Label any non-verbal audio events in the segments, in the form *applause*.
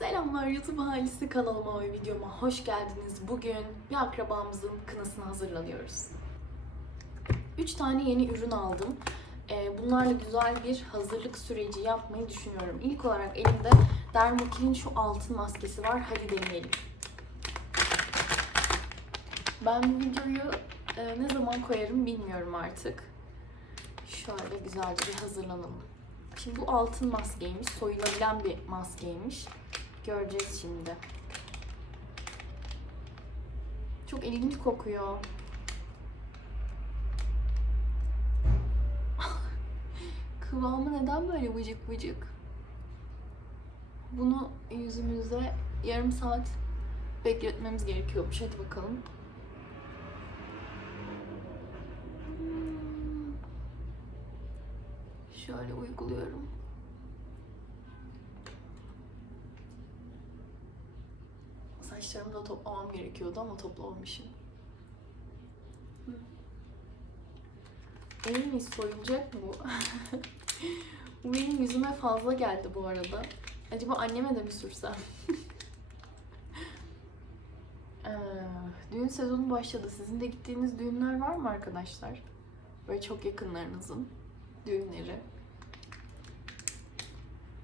Selamlar YouTube ailesi kanalıma ve videoma hoş geldiniz. Bugün bir akrabamızın kınasına hazırlanıyoruz. 3 tane yeni ürün aldım. Ee, Bunlarla güzel bir hazırlık süreci yapmayı düşünüyorum. İlk olarak elimde Dermokil'in şu altın maskesi var. Hadi deneyelim. Ben bu videoyu e, ne zaman koyarım bilmiyorum artık. Şöyle güzelce bir hazırlanalım. Şimdi bu altın maskeymiş. Soyulabilen bir maskeymiş. Göreceğiz şimdi. Çok ilginç kokuyor. *laughs* Kıvamı neden böyle vıcık vıcık? Bunu yüzümüze yarım saat bekletmemiz gerekiyormuş. Hadi bakalım. Şöyle uyguluyorum. Saçlarımı da toplamam gerekiyordu ama toplamamışım. Emin miyiz soyulacak mı bu? *laughs* bu benim yüzüme fazla geldi bu arada. Acaba anneme de mi sürsem? *laughs* Ee, düğün sezonu başladı. Sizin de gittiğiniz düğünler var mı arkadaşlar? Böyle çok yakınlarınızın düğünleri.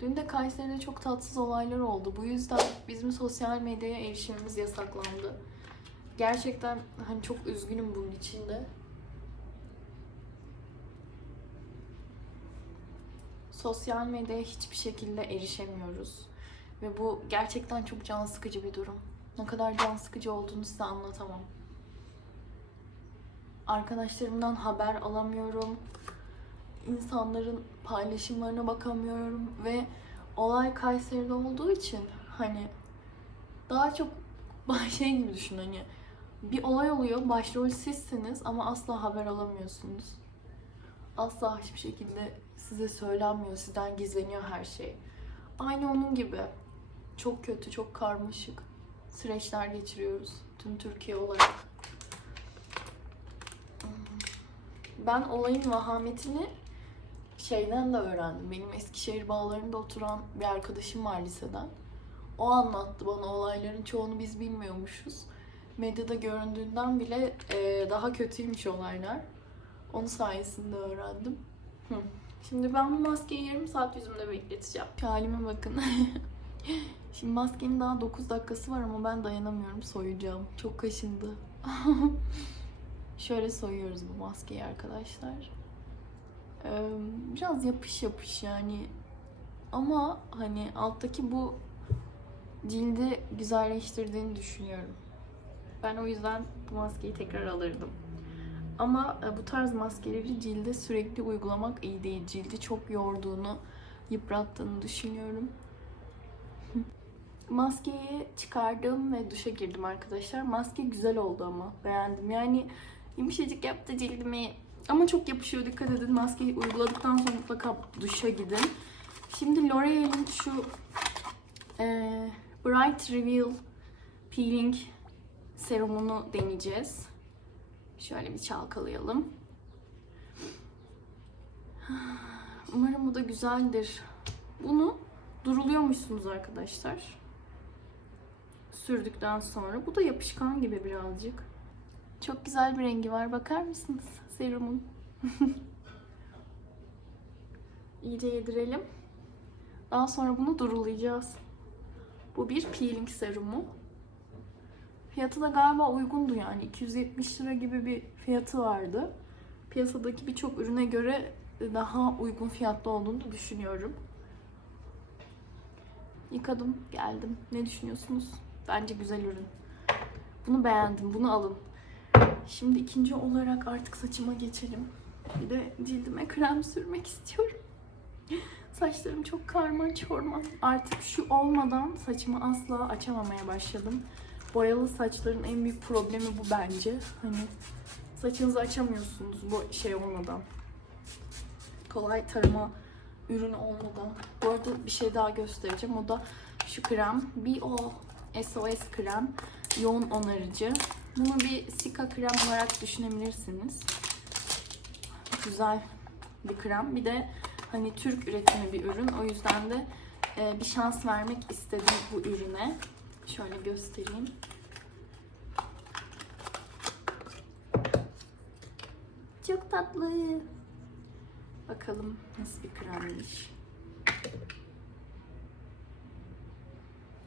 Dün de Kayseri'de çok tatsız olaylar oldu. Bu yüzden bizim sosyal medyaya erişimimiz yasaklandı. Gerçekten hani çok üzgünüm bunun içinde. Sosyal medyaya hiçbir şekilde erişemiyoruz. Ve bu gerçekten çok can sıkıcı bir durum. Ne kadar can sıkıcı olduğunu size anlatamam. Arkadaşlarımdan haber alamıyorum insanların paylaşımlarına bakamıyorum ve olay Kayseri'de olduğu için hani daha çok *laughs* şey gibi düşün hani bir olay oluyor başrol sizsiniz ama asla haber alamıyorsunuz. Asla hiçbir şekilde size söylenmiyor, sizden gizleniyor her şey. Aynı onun gibi çok kötü, çok karmaşık süreçler geçiriyoruz tüm Türkiye olarak. Ben olayın vahametini şeyden de öğrendim. Benim Eskişehir bağlarında oturan bir arkadaşım var liseden. O anlattı bana olayların çoğunu biz bilmiyormuşuz. Medyada göründüğünden bile e, daha kötüymüş olaylar. Onun sayesinde öğrendim. Hı. Şimdi ben bu maskeyi yarım saat yüzümde bekleteceğim. Halime bakın. *laughs* Şimdi maskenin daha 9 dakikası var ama ben dayanamıyorum soyacağım. Çok kaşındı. *laughs* Şöyle soyuyoruz bu maskeyi arkadaşlar. Biraz yapış yapış yani. Ama hani alttaki bu cildi güzelleştirdiğini düşünüyorum. Ben o yüzden bu maskeyi tekrar alırdım. Ama bu tarz maskeleri cilde sürekli uygulamak iyi değil. Cildi çok yorduğunu, yıprattığını düşünüyorum. *laughs* Maskeyi çıkardım ve duşa girdim arkadaşlar. Maske güzel oldu ama beğendim. Yani yumuşacık yaptı cildimi. Ama çok yapışıyor dikkat edin. Maskeyi uyguladıktan sonra mutlaka duşa gidin. Şimdi L'Oreal'in şu e, Bright Reveal Peeling serumunu deneyeceğiz. Şöyle bir çalkalayalım. Umarım bu da güzeldir. Bunu duruluyormuşsunuz arkadaşlar. Sürdükten sonra. Bu da yapışkan gibi birazcık. Çok güzel bir rengi var. Bakar mısınız serumun? *laughs* İyice yedirelim. Daha sonra bunu durulayacağız. Bu bir peeling serumu. Fiyatı da galiba uygundu yani. 270 lira gibi bir fiyatı vardı. Piyasadaki birçok ürüne göre daha uygun fiyatlı olduğunu düşünüyorum. Yıkadım, geldim. Ne düşünüyorsunuz? Bence güzel ürün. Bunu beğendim, bunu alın. Şimdi ikinci olarak artık saçıma geçelim. Bir de cildime krem sürmek istiyorum. *laughs* Saçlarım çok karma çorman. Artık şu olmadan saçımı asla açamamaya başladım. Boyalı saçların en büyük problemi bu bence. Hani saçınızı açamıyorsunuz bu şey olmadan. Kolay tarama ürünü olmadan. Bu arada bir şey daha göstereceğim. O da şu krem. Bio SOS krem. Yoğun onarıcı. Bunu bir sika krem olarak düşünebilirsiniz. Güzel bir krem. Bir de hani Türk üretimi bir ürün. O yüzden de e, bir şans vermek istedim bu ürüne. Şöyle göstereyim. Çok tatlı. Bakalım nasıl bir kremmiş.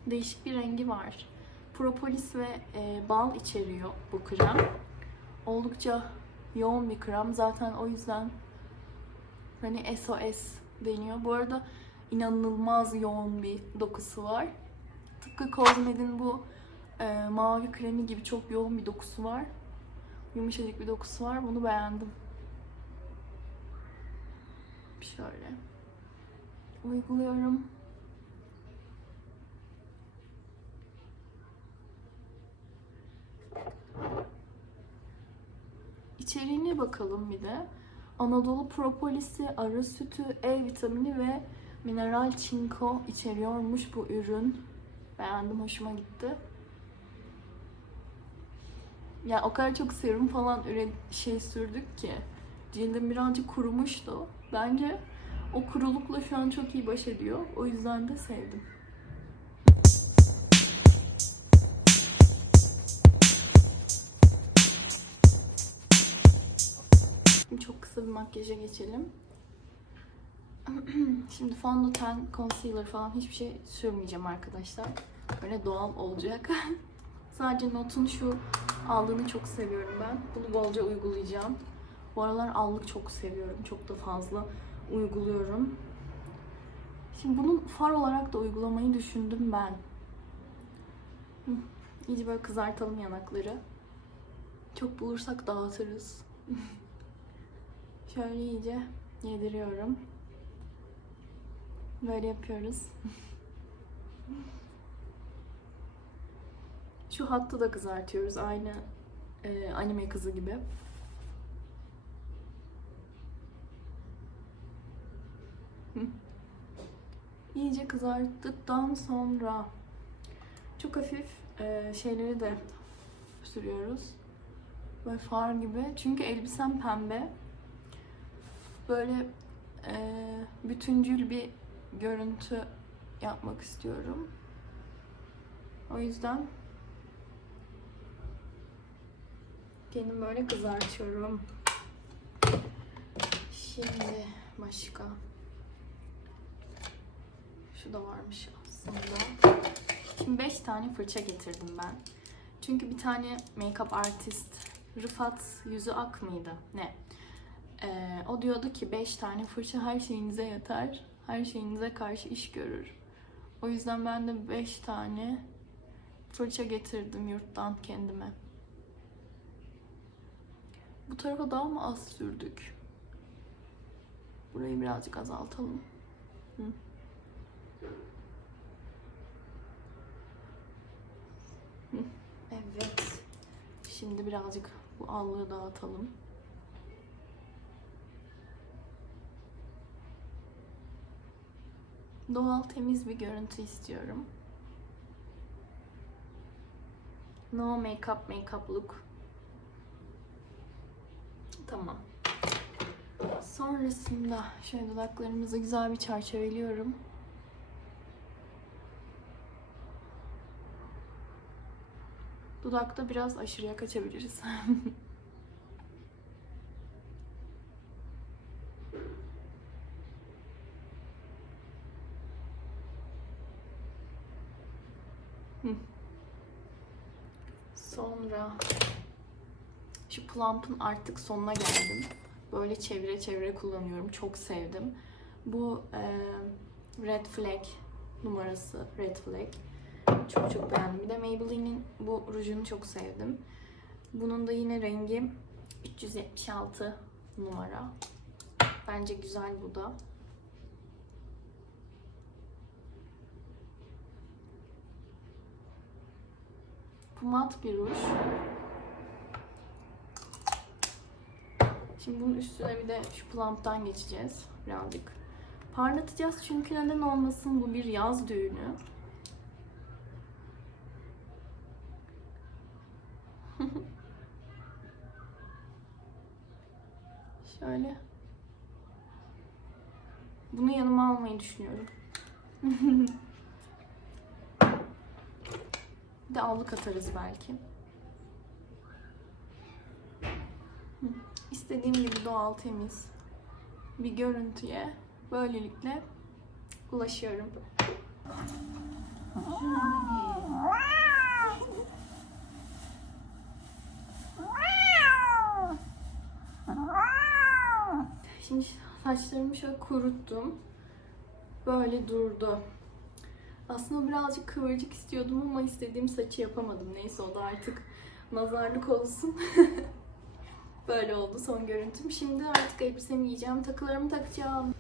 Değişik bir rengi var. Propolis ve e, bal içeriyor bu krem. Oldukça yoğun bir krem. Zaten o yüzden hani SOS deniyor. Bu arada inanılmaz yoğun bir dokusu var. Tıpkı Cosmed'in bu e, mavi kremi gibi çok yoğun bir dokusu var. Yumuşacık bir dokusu var. Bunu beğendim. Şöyle. Uyguluyorum. İçeriğine bakalım bir de. Anadolu propolisi, arı sütü, E vitamini ve mineral çinko içeriyormuş bu ürün. Beğendim, hoşuma gitti. Ya o kadar çok serum falan üret şey sürdük ki cildim birazcık kurumuştu. Bence o kurulukla şu an çok iyi baş ediyor. O yüzden de sevdim. Kısa bir makyaja geçelim. *clears throat* Şimdi fondöten, concealer falan hiçbir şey sürmeyeceğim arkadaşlar. Böyle doğal olacak. *laughs* Sadece Not'un şu aldığını çok seviyorum ben. Bunu bolca uygulayacağım. Bu aralar allık çok seviyorum. Çok da fazla uyguluyorum. Şimdi bunun far olarak da uygulamayı düşündüm ben. İyice böyle kızartalım yanakları. Çok bulursak dağıtırız. *laughs* Şöyle iyice yediriyorum. Böyle yapıyoruz. *laughs* Şu hattı da kızartıyoruz aynı e, anime kızı gibi. İyice kızarttıktan sonra çok hafif e, şeyleri de sürüyoruz. Böyle far gibi. Çünkü elbisem pembe. Böyle e, bütüncül bir görüntü yapmak istiyorum. O yüzden kendim böyle kızartıyorum. Şimdi başka. Şu da varmış aslında. Şimdi 5 tane fırça getirdim ben. Çünkü bir tane make-up artist Rıfat Yüzü Ak mıydı? Ne? Ee, o diyordu ki 5 tane fırça her şeyinize yeter. Her şeyinize karşı iş görür. O yüzden ben de 5 tane fırça getirdim yurttan kendime. Bu tarafa daha mı az sürdük? Burayı birazcık azaltalım. Hı. Evet. Şimdi birazcık bu allığı dağıtalım. Doğal temiz bir görüntü istiyorum. No makeup look. Tamam. Sonrasında şöyle dudaklarımızı güzel bir çerçeveliyorum. Dudakta biraz aşırıya kaçabiliriz. *laughs* Sonra şu Plump'ın artık sonuna geldim. Böyle çevire çevire kullanıyorum. Çok sevdim. Bu e, Red Flag numarası. Red Flag. Çok çok beğendim. Bir de Maybelline'in bu rujunu çok sevdim. Bunun da yine rengi 376 numara. Bence güzel bu da. Mat bir ruj. Şimdi bunun üstüne bir de şu plump'tan geçeceğiz birazcık. Parlatacağız çünkü neden olmasın bu bir yaz düğünü. *laughs* Şöyle. Bunu yanıma almayı düşünüyorum. *laughs* Bir de avluk atarız belki. İstediğim gibi doğal temiz bir görüntüye böylelikle ulaşıyorum. Şimdi saçlarımı şöyle kuruttum. Böyle durdu. Aslında birazcık kıvırcık istiyordum ama istediğim saçı yapamadım. Neyse o da artık nazarlık olsun. *laughs* Böyle oldu son görüntüm. Şimdi artık elbisemi giyeceğim, takılarımı takacağım.